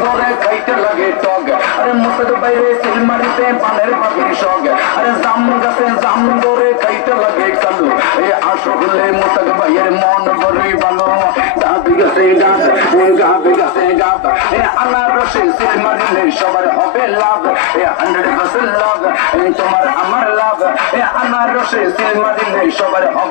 ধরে খাইতে লাগে টগ। আরে মুসক বাইরে সিলমারিতে পানের পাখির শখ আরে জাম গাছে জাম ধরে খাইতে লাগে কালু। এ আসলে মুসক ভাইয়ের মন বড়ই ভালো গাছ গাছে গাছ গাছ গাছে গাছ এ আনারসে সিলমারিলে সবার হবে লাভ। এ হান্ড্রেড পার্সেন্ট লাভ তোমার আমার লাভ। এ আনারসে সিলমারিলে সবার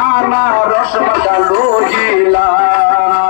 আনারস মাখা লই